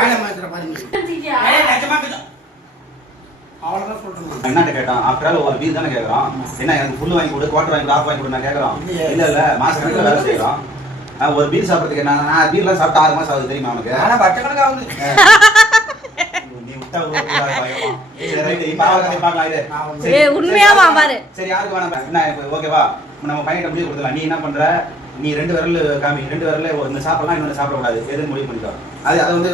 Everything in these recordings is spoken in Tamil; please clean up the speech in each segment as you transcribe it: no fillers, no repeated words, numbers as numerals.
வாயில மாத்திர பாருங்க. நிஜமா கொஞ்சம் அவ்வளவுதான் சொல்றேன். என்னட்ட கேட்டான் ஆஃப்டர் ஒரு வீல் தானே கேக்குறோம். என்ன எனக்கு ஃபுல் வாங்கி கொடு, குவார்டர் வாங்கி கொடு, ஆஃப் வாங்கி கொடு நான் கேக்குறோம். இல்ல மாசம் கணக்குல வேலை செய்யறோம். ஒரு பீர் சாப்பிடுறதுக்கு நான் பீர்லாம் சாப்பிட்டு 6 மாசம் ஆகுது தெரியுமா உனக்கு? ஆனா பச்சை கணக்கு ஆகுது. நீ விட்டா உண்மையாவா பாரு. சரி யாருக்கு வேணாம் என்ன ஓகேவா? நம்ம பையன்கிட்ட முடிவு கொடுத்துலாம். நீ என்ன பண்ற? நீ 2 விரல் காமி, 2 விரல்ல ஒன்னு சாப்பிடலாம், இன்னொன்னு சாப்பிடக்கூடாது, எதுன்னு முடிவு பண்ணிக்கோ. அதை வந்து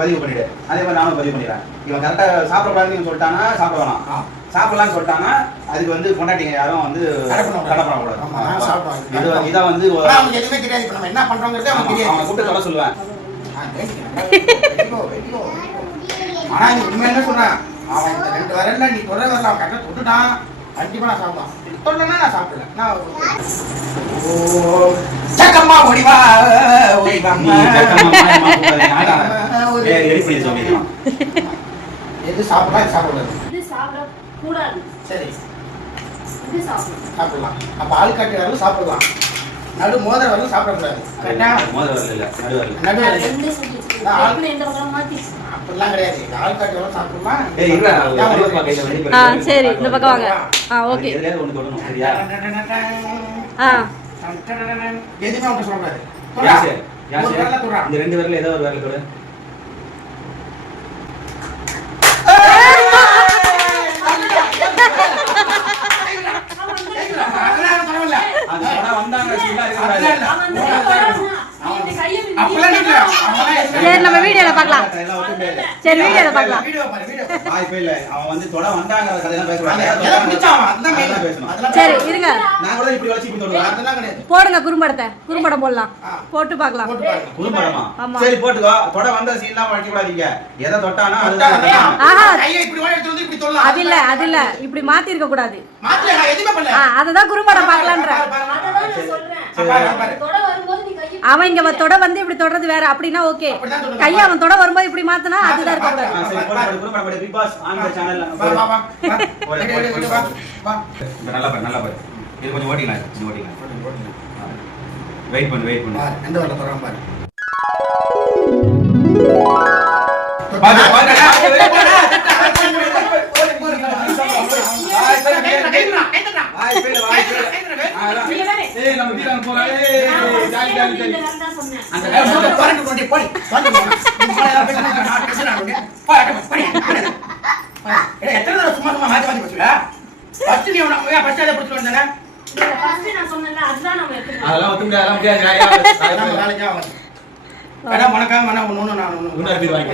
பதிவு பண்ணிடு. அதே மாதிரி நானும் பதிவு பண்ணிடுறேன். இவன் கரெக்டா சாப்பிடக்கூடாதுன்னு சொல்லிட்டானா சாப்பிட வேணாம், சாப்பிடலாம்னு சொல்லிட்டானா அதுக்கு வந்து கொண்டாட்டிங்க யாரும் வந்து தடை பண்ணக்கூடாது. இதான் வந்து எதுவுமே தெரியாது. இப்ப நம்ம என்ன பண்றோங்கிறது அவனுக்கு தெரியாது. அவனை கூப்பிட்டு சொல்ல சொல்லுவேன். ஆனா நீ உண்மை என்ன சொல்றேன், அவன் இந்த 2 வரல நீ தொடர வரல அவன் கரெக்டா தொட்டுட்டான், கண்டிப்பா நான் சாப்பிடலாம். தொடரனா நான் சாப்பிடல. நான் சக்கம்மா ஓடிவா ஓடிவாம்மா எது சாப்பிடலாம் சாப்பிடக்கூடாது. இது சாப்பிட கூடாது. சரி இது சாப்பிடலாம். அப்ப ஆள் காட்டி வரலும் சாப்பிடலாம், நடு மோதிர வரலும் சாப்பிடக்கூடாது. கரெக்டா? மோதிர வரல இல்ல, நடு வரல. நடு வரல. இந்த பக்கம் மாத்தி அப்படிலாம் கிடையாது. ஆள் காட்டி வரலும் சாப்பிடலாம். சரி இந்த பக்கம் வாங்க. ஓகே. எதுலயாவது ஒன்னு தொடணும் சரியா? எதுவுமே ஒன்று சொல்லக்கூடாது. இந்த 2 விரல்ல ஏதோ ஒரு விரல் தொடு. சரி நம்ம வீடியோல பார்க்கலாம். சரி வீடியோல பார்க்கலாம். அவன் வந்து தொட வந்தாங்கற கதையெல்லாம் பேசுறாங்க. சரி இருங்க. நான் கூட இப்படி வச்சு இப்படி தொடுவேன். அதெல்லாம் கிடையாது. போடுங்க குறும்படம் போடலாம். போட்டு பார்க்கலாம். குறும்படமா? சரி போட்டுக்கோ. தொட வந்த சீன்லாம் வளைக்க கூடாதீங்க. எதை தொட்டானா அதுதான். கையை இப்படி ஓட எடுத்து வந்து இப்படி தொடலாம். அது இல்ல இப்படி மாத்தி இருக்க கூடாது. மாத்தி நான் எதுமே பண்ணல. அததான் குறும்படம் பார்க்கலாம்ன்ற. அவன் இங்க தொட வந்து இப்படி தொடறது வேற. அப்படினா ஓகே. கைய அவன் தொட வரும்போது இப்படி மாத்தனா அதுதான் இருக்க கூடாது. சரி போடு குறும்படம் போடு. பிக் பாஸ் ஆன் தி சேனல்ல வா நல்லா பாரு. இது கொஞ்சம் ஓட்டிக்கலாம். வெயிட் பண்ணு எந்த வரல தரேன் பாரு. நம்ம வீரன் போறானே ஜாலி அந்த பாருங்க போடி எத்தனை சும்மா மாத்தி பேசுறா? ஃபர்ஸ்ட் நீ உனக்கு ஃபர்ஸ்ட் அதை பிடிச்சு வந்தானே. ஃபர்ஸ்ட் நான் சொன்னேன்ல அதுதான் நம்ம எடுத்துக்கலாம். அதெல்லாம் ஒத்துக்க நாளைக்கு ஆகும். அட மணக்காம நான் ஒண்ணு நான் இன்னொரு பீர் வாங்கி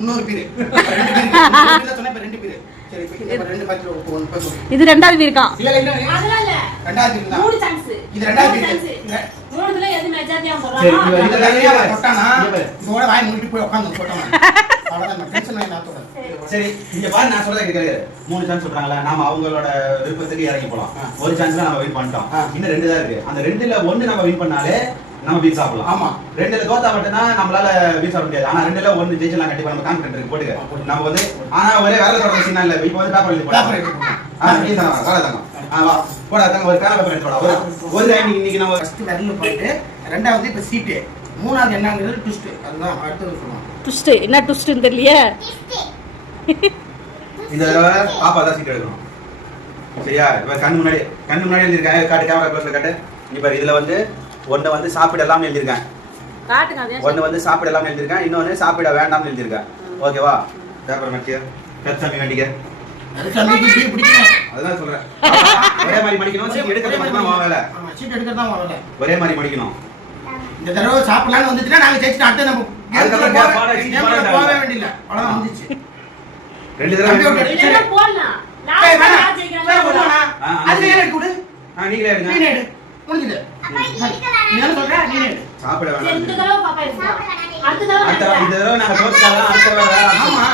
இன்னொரு பீர் 2 சொன்னா இப்ப 2 பீர். சரி இப்ப 2 பாக்கெட் ஒன்னு பேசு. இது ரெண்டாவது பீர் தான். இல்ல அதெல்லாம் இல்ல. ரெண்டாவது பீர் தான். 3 சான்ஸ். இது ரெண்டாவது பீர். மூணுல எது மெஜாரிட்டியா போறானோ இது நிறைய போட்டானா இதோட வாய் மூடிட்டு போய் உட்கார்ந்து போட்டானா அவ்வளவுதான் டென்ஷன் ஆயி நான் சொல்றேன். சரி இங்க பாரு நான் சொல்றத கேக்குறீங்க. 3 சான்ஸ் சொல்றாங்களா? நாம அவங்களோட விருப்பத்துக்கு இறங்கி போலாம். ஒரு சான்ஸ்ல நம்ம வின் பண்ணிட்டோம். இன்னும் 2 தான் இருக்கு. அந்த 2ல 1 நம்ம வின் பண்ணாலே நம்ம பீட் சாப்பிடலாம். ஆமா 2ல தோத்தா மட்டும் தான் நம்மளால பீட் சாப்பிட முடியாது. ஆனா 2ல 1 ஜெயிச்சலாம் கண்டிப்பா. நம்ம கான்ஃபிடன்ட் இருக்கு போடுங்க. நம்ம வந்து ஆனா ஒரே வேற சொல்ற சீனா இல்ல. இப்போ வந்து பேப்பர் எழுதி போடலாம். நீ தான் கால தாங்க. வா போடா தாங்க ஒரு கால பேப்பர் எடுத்து போடா. ஒரு ரைட் இன்னைக்கு நம்ம ஃபர்ஸ்ட் வரல போயிட்டு ரெண்டாவது இப்ப சீட் மூணாவது என்னங்கிறது ட்விஸ்ட். அதுதான் அடுத்து சொல்றோம். ட்விஸ்ட் என்ன ட்விஸ்ட்னு தெரியலையே. இந்த தடவை பாப்பா தான் சீட் எடுக்கணும். சரியா? இப்ப கண்ணு முன்னாடி எழுதிருக்காங்க. காட்டு கேமரா க்ளோஸ்ல காட்டு. நீ பாரு இதுல வந்து ஒன்னு வந்து சாப்பிடலாம் எழுதிருக்கேன். காட்டுங்க அதே. ஒன்னு வந்து சாப்பிடலாம் எழுதிருக்கேன். இன்னொன்னு சாப்பிட வேண்டாம் எழுதிருக்கேன். ஓகேவா? பேப்பர் மடிச்சு கட்சாமி வேண்டிங்க. அதான் சொல்றேன். ஒரே மாதிரி மடிக்கணும். சீட் எடுக்கறது மட்டும் தான் வேலை. ஆமா சீட் எடுக்கறது தான் வேலை. ஒரே மாதிரி மடிக்கணும். இந்த தடவை சாப்பிடலாம்னு வந்துச்சுனா நாங்க ஜெயிச்சிட்டு அடுத்து நம்ம போவே வேண்டியல. அவ்வளவுதான் வந்துச்சு. 2 தடவை இல்ல போடலாம். லாஸ்ட் மேட்ச் ஜெயிக்கறாங்க. அது ஏன் எடுத்து விடு? நீங்களே எடுங்க. நீ எடு. முடிஞ்சது. நீ என்ன சொல்ற? நீ எடு. சாப்பிட வேண்டாம். இந்த தடவை பாப்பா எடுங்க. அடுத்த தடவை இந்த தடவை நாங்க தோத்துக்கலாம். அடுத்த தடவை ஆமா.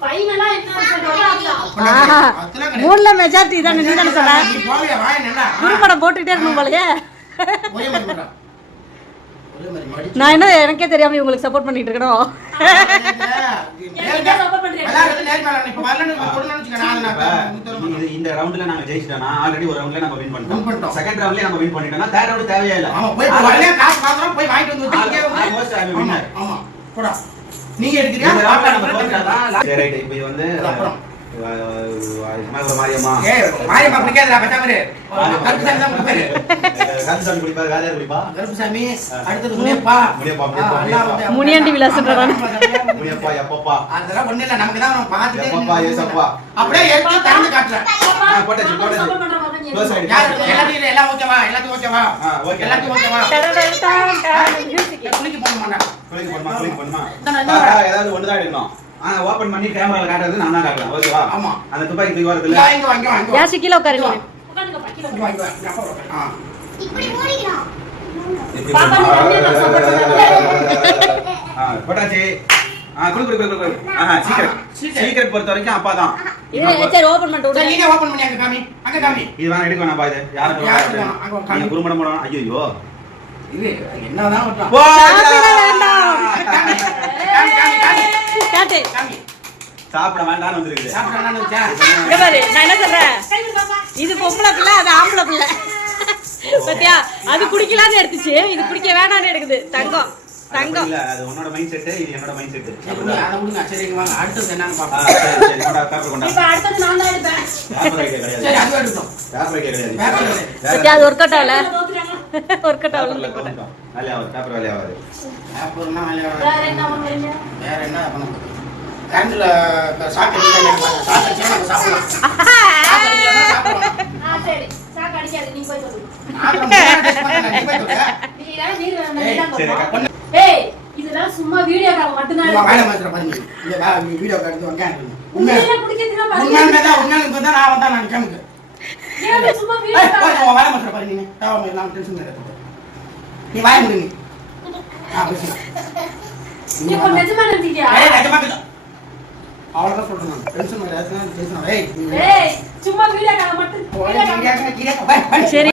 ஃபைனலா என்ன சொல்றோம் அதுதான். மூணுல மெஜாரிட்டி தான் நீ தான சொன்ன. நீ போவியா வாய் நல்லா. குறும்படம் போட்டுட்டே இருக்கணும் போலயே. ஒரே மாதிரி போடா. ஒரே மாதிரி மடி. நான் என்ன எனக்கே தெரியாம உங்களுக்கு சப்போர்ட் பண்ணிட்டு இருக்கணும். எனக்கு சப்போர்ட் பண்றீங்க. எல்லாரும் நேர் மேல இப்ப வரலன்னு போடணும்னு வெச்சுக்க. இந்த ரவுண்ட்ல நாங்க ஜெயிச்சிட்டோம்னா ஆல்ரெடி ஒரு ரவுண்ட்ல நம்ம வின் பண்ணிட்டோம். செகண்ட் ரவுண்ட்லயே நம்ம வின் பண்ணிட்டோம்னா தேர்ட் ரவுண்ட் தேவையே இல்ல. ஆமா போய் உடனே காசு வாங்குறோம் போய் வாங்கிட்டு வந்து ஆல்மோஸ்ட் ஐ அம் வின்னர். ஆமா போடா. நீங்க எடுக்கிறியா இந்த பாப்பா நம்ம நம்ம தோத்துட்டா. சரி ரைட் இப்போ இது வந்து அப்புறம் மாரியம்மா ஏய் மாரியம்மா பிடிக்காதடா பச்சாமரு கருப்புசாமி தான் குடிப்பாரு கந்தசாமி குடிப்பா வேற யார் குடிப்பா கருப்புசாமி அடுத்தது முனியப்பா முனியப்பா முனியாண்டி விலாசம் சொல்றானே. முனியப்பா எப்பப்பா அதெல்லாம் ஒண்ணு இல்ல நமக்கு தான் நம்ம பார்த்துட்டே எப்பப்பா ஏசப்பா அப்படியே எடுத்து தரந்து காட்டுறேன் போட்டாச்சு க்ளோஸ் ஆயிடுச்சு யார் எல்லாத்தையும் எல்லாம் ஓகேவா எல்லாத்தையும் ஓகேவா ஓகே எல்லாத்தையும் ஓகேவா குளிக்க போக மாட்டேன் குளிக்க பண்ணுமா தாத்தா ஏதாவது ஒன்று தான் எடுக்கணும் ஓபன் பண்ணி கேமரால காட்டுறது நான் தான் காட்டுறேன் ஓகேவா ஆமா அந்த துப்பாக்கி தூக்கி வரது இல்ல இங்க வாங்க யாசி கீழே உட்காருங்க. இப்படி மூடிக்கலாம். போட்டாச்சு குடு சீக்கிரம் பொறுத்த வரைக்கும் அப்பா தான் இது சரி ஓபன் பண்ணிட்டு விடு. நீங்க ஓபன் பண்ணி அங்க காமி இது வேணா எடுக்க வேணாம்பா இது யாரும் குறும்படம் போடணும் ஐயோ இது என்னதான் ஓட்டலாம் சாப்பிட வேண்டாம். காட்டு. சாப்பிட வேண்டாம்னு வந்துருக்குது சாப்பிடறானே வச்சா இங்க பாரு நான் என்ன சொல்றேன், இது பொம்பளை பிள்ளை அது ஆம்பளை பிள்ளை. பாத்தியா அது குடிக்கலான்னு எடுத்துச்சு, இது குடிக்க வேணான்னு எடுக்குது. தங்கம் தங்கம் இல்ல அது உன்னோட மைண்ட் செட் இது என்னோட மைண்ட் செட் அத விடுங்க சரி வாங்க அடுத்து என்னன்னு பாப்போம் சரி கொண்டா பேப்பர் கொண்டா இப்ப அடுத்தது நான் தான் எடுப்பேன். பேப்பர் ஐடியா கிடையாது சரி அது எடுத்தோம் பேப்பர் ஐடியா கிடையாது பாத்தியா அது ஒர்க் அவுட் ஆகல ஒர்க் அவுட் பேப்பர்ல ஆகல. கொஞ்சம் வேலையாவது பேப்பர் வேலையாவது அப்புறம்னா வேற என்ன பண்ணுவீங்க? வேற என்ன பண்ணணும் கரண்ட்ல சாப்பிட்டு சாப்பிட்டு நம்ம சாப்பிடலாம் சரி. சாக்கு அடிக்காது, நீ போய் சொல்லு. நீ தான் நீர் வேணும், நீ தான் சரி, போடணும். ஏய், இதெல்லாம் சும்மா வீடியோக்காக மட்டும்தான் இருக்கு. உண்மையில குடிக்கிறதுனா பாருங்க. ஏன் சும்மா வீடியோக்காக? இப்போ நிஜமா நினைச்சிட்டியா? அவ்வளவுதான் சொல்றேன் ஏய், சும்மா வீடியோக்காக மட்டும் நான் சரி